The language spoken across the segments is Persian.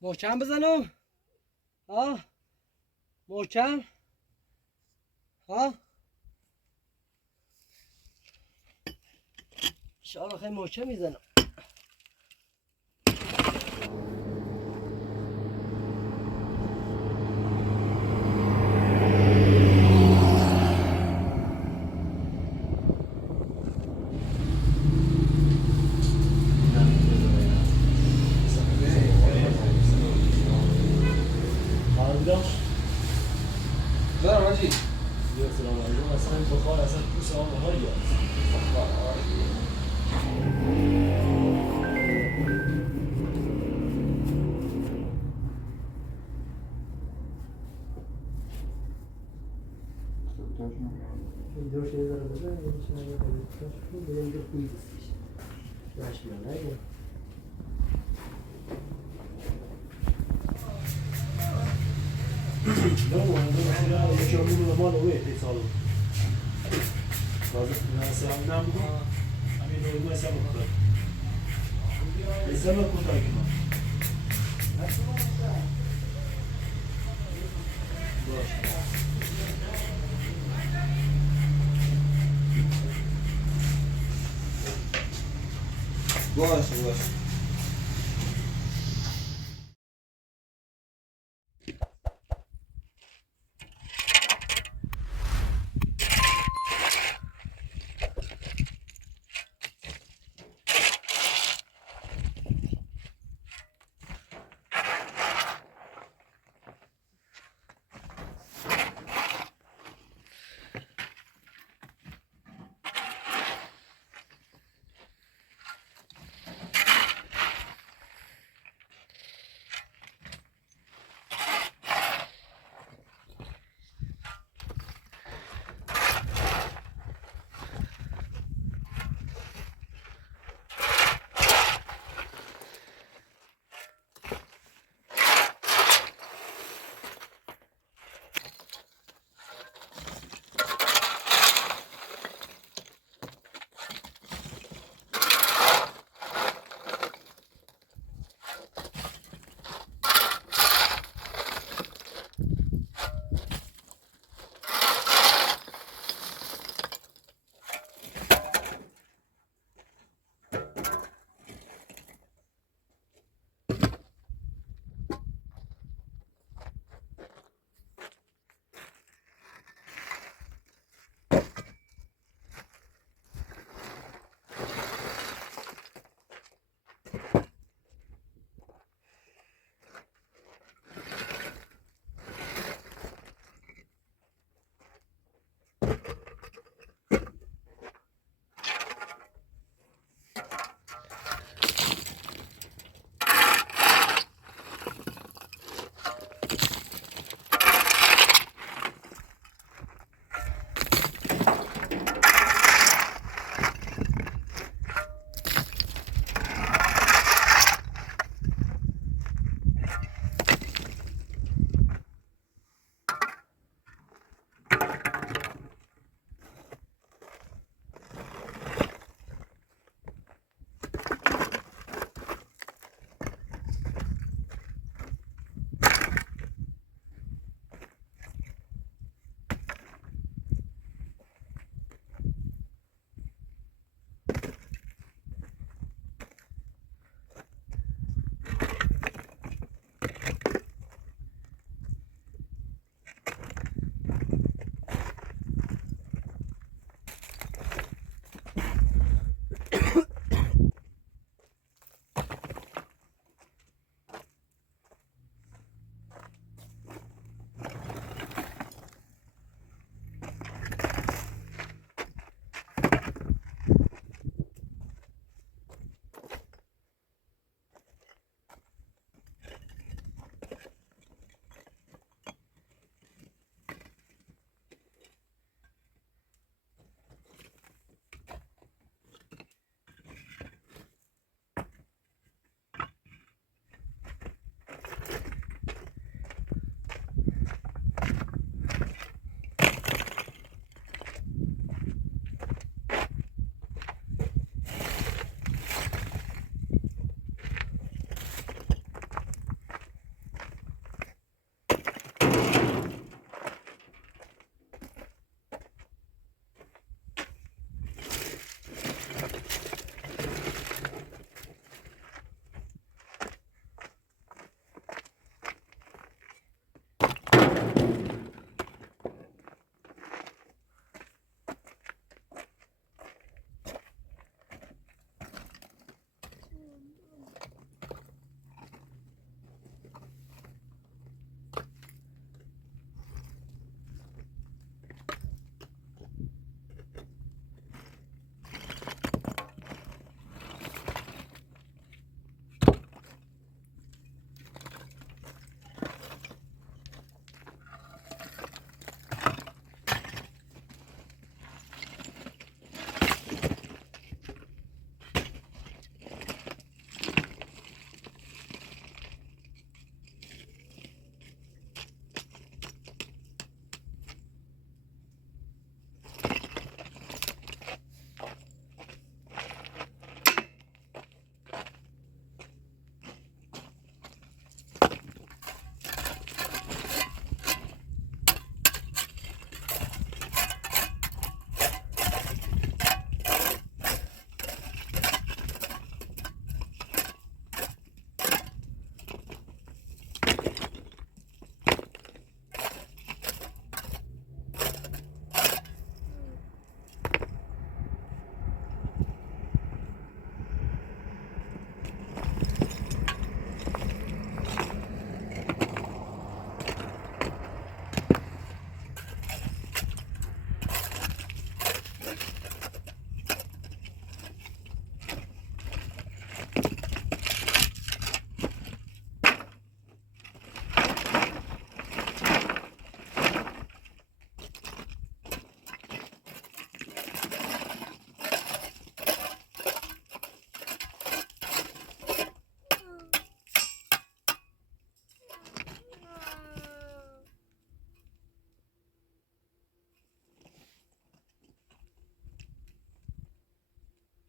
محکم بزنم. ها محکم. ها انشاءالله خیلی محکم میزنم. دارم آجی سلام علیکم. اصلا بخار اصلا پوست آنها دور شده داره بزن یه چیزی نگه بزن اینجا خوبی بسیش باش بیان نگه No, no, یکی همون مال اوه اتصال تازه مثلا نمیگم همین رو مثلا بکنم مثلا کوتاه کنم باشه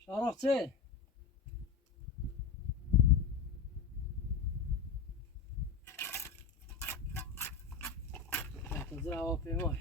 Sharoqchi. Hozir havopiymay.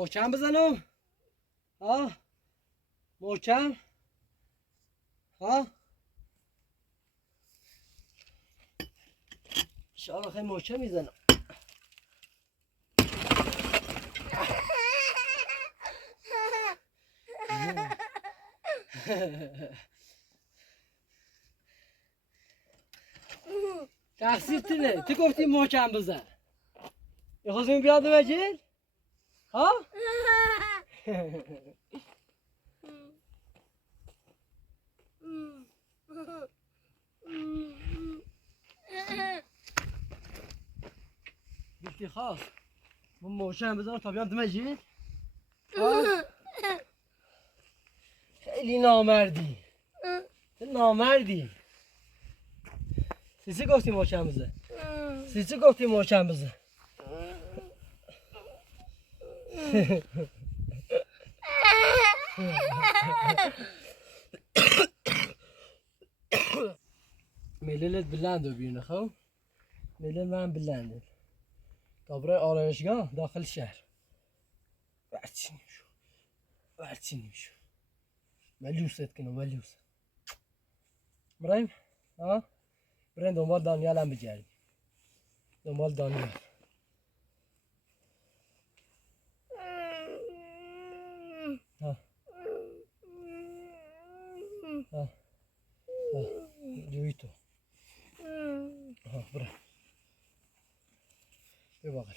محکم بزنم ها محکم ها شاید خیلی محکم میزنم تقصیر تونه تو گفتی محکم بزن میخواستیم بیاد مجید ها گفتی خواست من محکم بزنم تا بیام تو مجید ها خیلی نامردی تو نامردی سیسی گفتی محکم بزن سیسی گفتی محکم بزن مللت بلنده بیرون خب ملل من بلنده کابرای آرایشگاه داخل شهر برچی نمیشون برچی نمیشون ملوست کنم ملوست برایم ها برایم دنبال دانیال هم بگردیم دنبال دانیال ها ها ها جوی تو ها برایم بیا باقل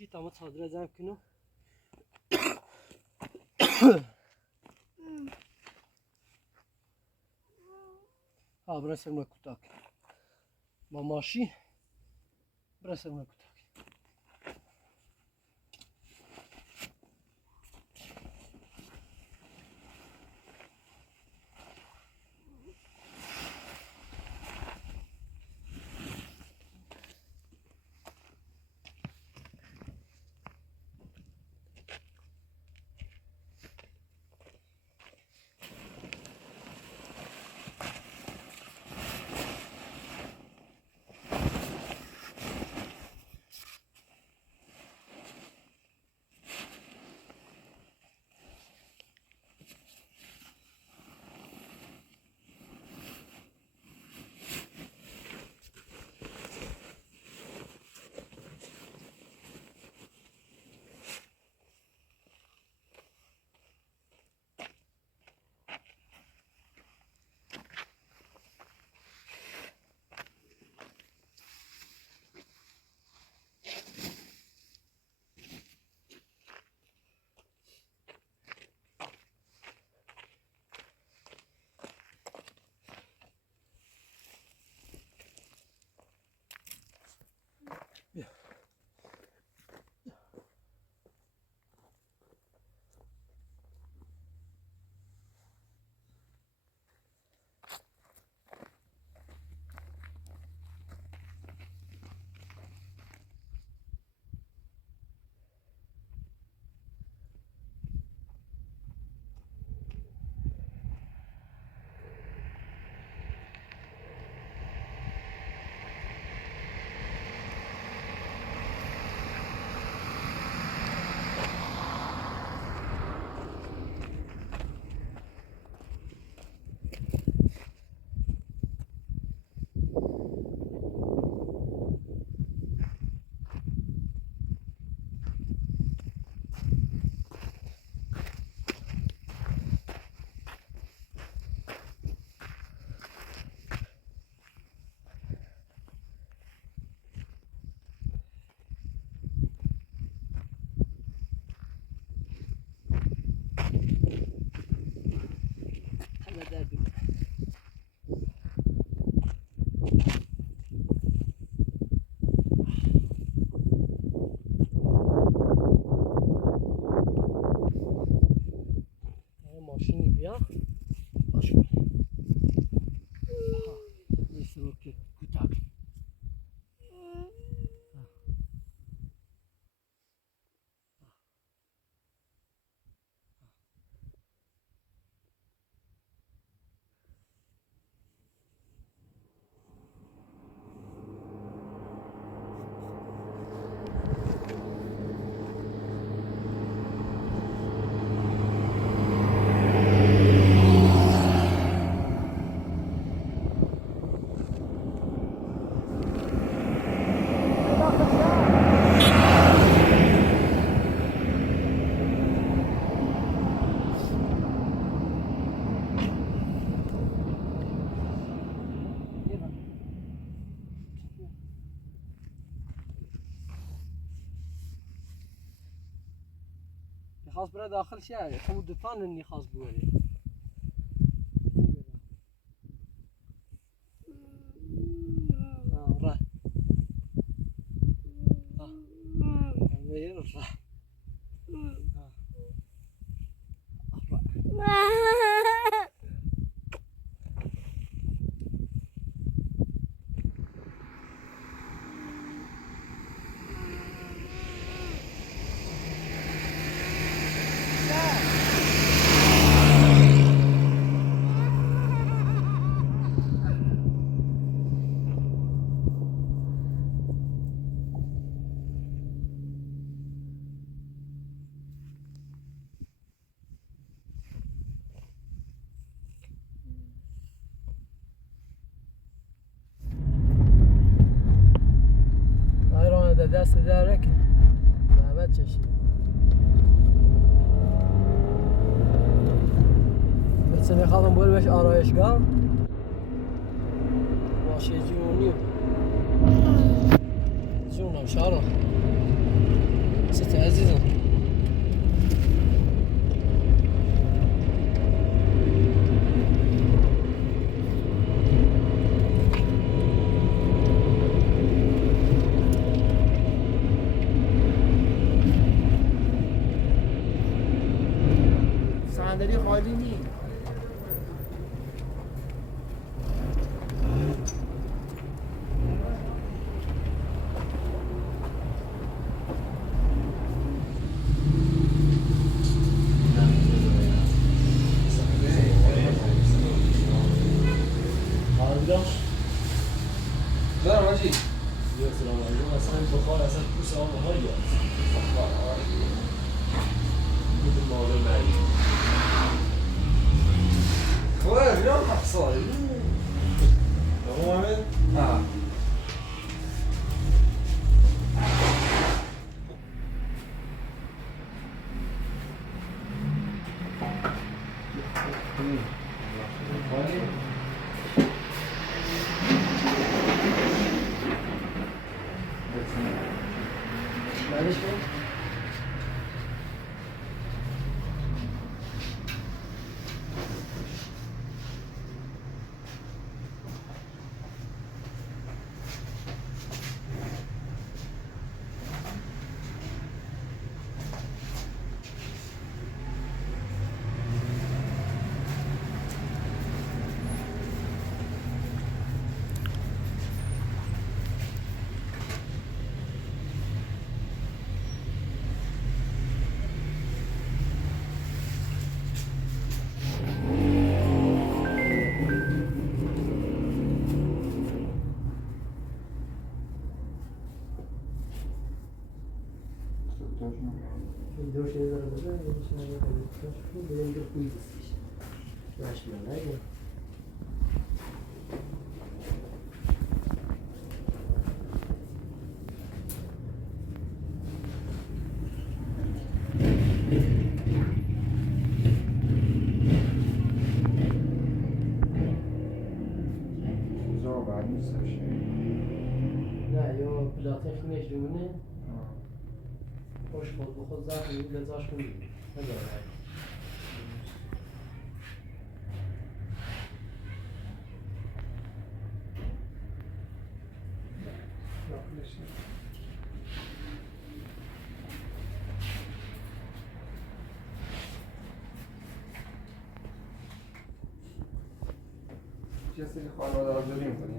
ماشي تمام صادره زن کنو ها برسم ما کوتاه با ماشی برسم ما کوتاه بیا باش کن مثل رو که کوتاه خواست برای داخل شهر خود دوتان نی خواست بوده را ویر را دست در نکن زحمت چشید مثل میخواستم بول بهش آرایشگاه ماشه جونی جونم شارا ست عزیزم صندلی خالی نیست. دارم آجی سلام علیکم اصلا بخار اصلا پوست آن ها یاد میتون مادر بری خواه بیام حفصاری تمام محمد؟ ها بعدش کن دوش یه ذره بزن یه دوش نگه کنید بریم اینجا خوی بستیش باش بیان نگه چیزا بعد نیستش. نه یا پلاتین خیلیش دومونه خوش خود به خود زخم میگه لذاش کنید نداره کسی که خانواده رو جوری میکنی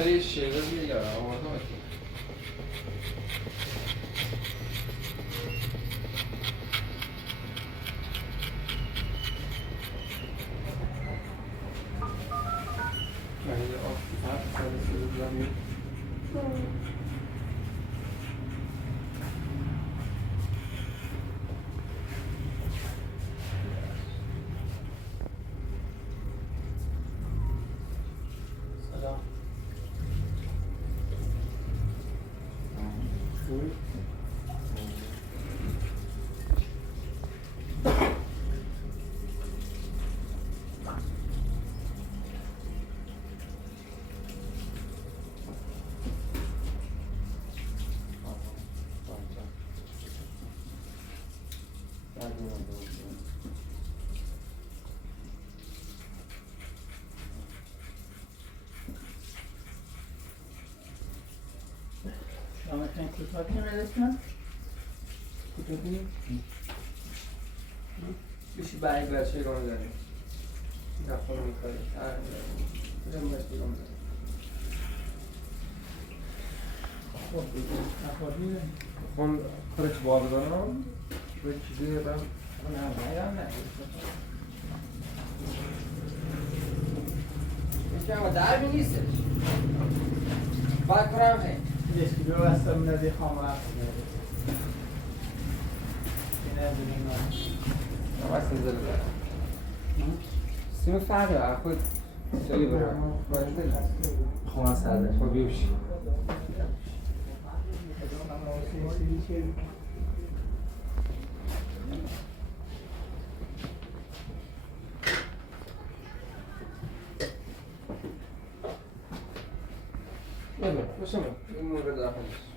ولی شیره دیگه آماده باشه من یه آفت سر شیره زمین سلام. شما میخواین کوتاه کنیم ازشون؟ کوتاه کنیم؟ بشی برای بچه رو داریم دفعه میکنیم بجم باید بیرون داریم خب بگیم افراد میدونیم خون خودش با بدانم به چیزی برم نه بیرم نه یکی اما درمی نیستش باید کنم هی یکی دو بسته من از یه خام رفت اینه بگیم نمست نزده دارم سیم فرقه خود جایی برم باید بریم خونه سرده خب بیوشی بله، باشه من این موقع داخل است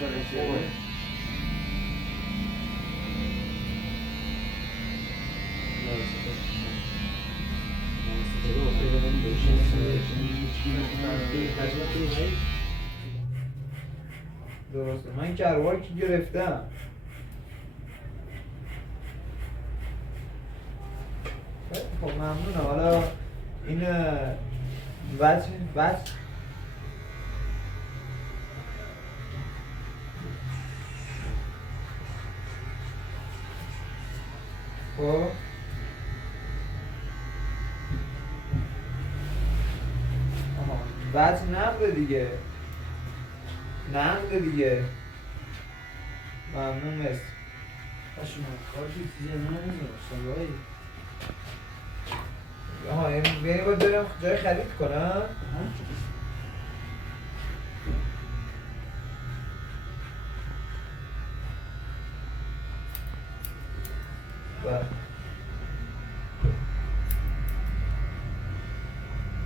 سالشه درسته من کرواک گرفتم خب ممنونه حالا این وجه خب وجه نقده دیگه ممنون مرسی شما کار چیزی نمی‌ذاره سوالایی آها یعنی باید برم جای خرید کنم بله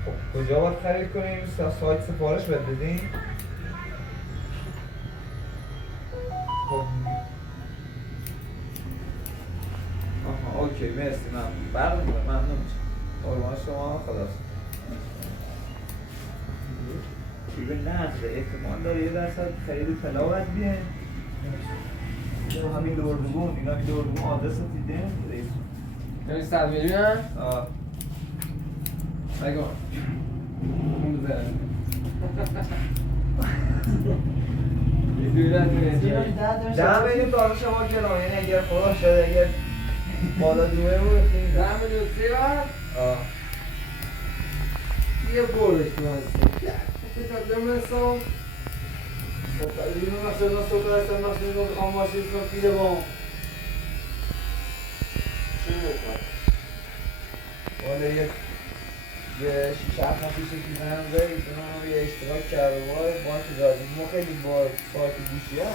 خب کجا باید خرید کنیم؟ سایت سفارش باید بدیم؟ خب آها اوکی مرسی ممنون قربان شما خلاص دیگه نقده احتمال داره یه درصد خرید طلا باید بیه همین دوردگون اینا همین دوردگون آدرس رو دیده رئیس این 100 میلیون آه نگو اون بزنه یه دولت میرسه 10 میلیون داره شما کنم یعنی اگر خدا شده اگر بالا دومه بود خیلی 10 میلیون سیوار آه یه بردش تو هستی بکنم نمیستم اینو مثلا صبح هستم مثلا بخوام ماشین کنم پیله بام چه میکنم؟ والا یه 6-7 ماه پیش دیدم رئیس اونم یه اشتراک کرده وای بانک زادی ما خیلی با سایت گوشی هم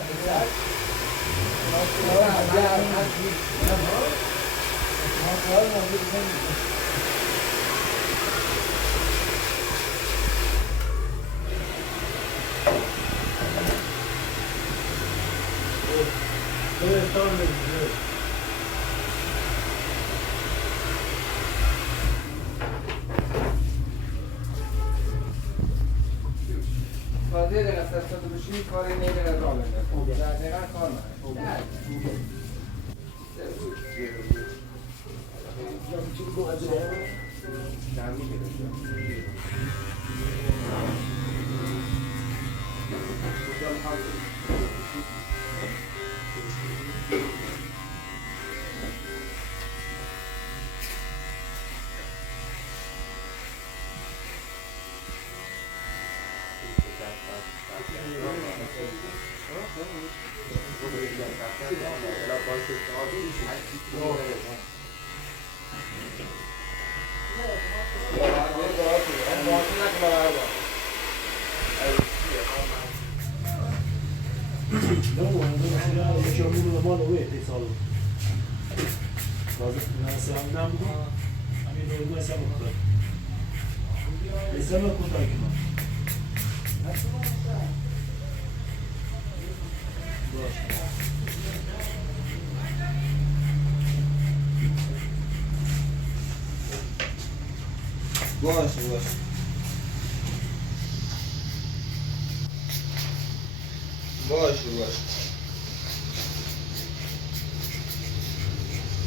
بازی دقیقه سرسات بشی کاری نیده را بنده دقیقه کار نه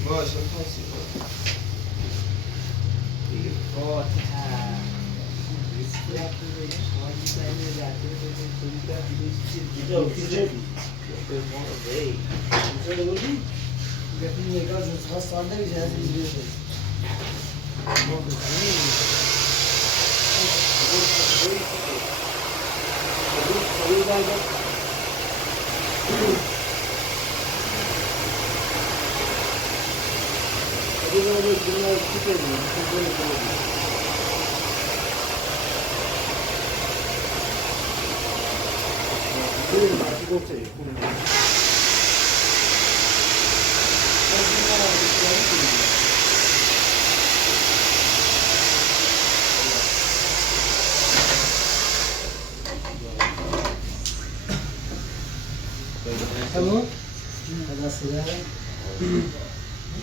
باشه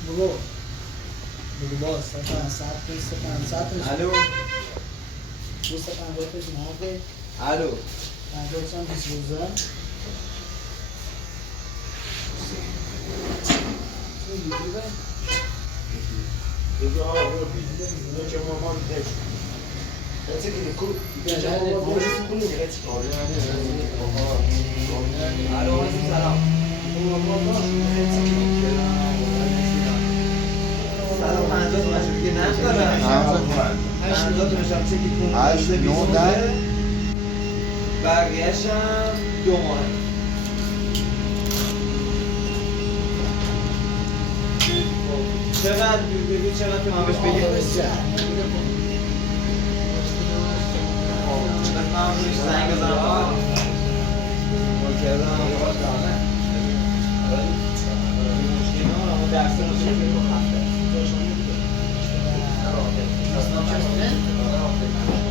برو باز ساعت 500 الو دوست 50 پیش نهاده الو 50 چند 20 روزه Digo, ah, eu fiz não tinha uma mão de teste. Quer dizer que ele curte. الو علیکم سلام سلام 50 تومن دیگه نقد دارم 50 تومن چه کی 8 9 10 بقیه‌ش هم 2 ماه چقدر بگو چقدر تو همش بگی من روش زنگ بزنم مکرم اما درس رو چه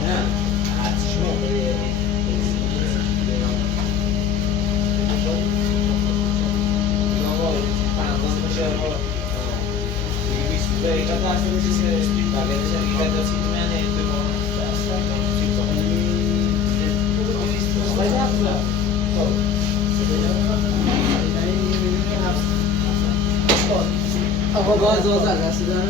نه آقا باز دست دارم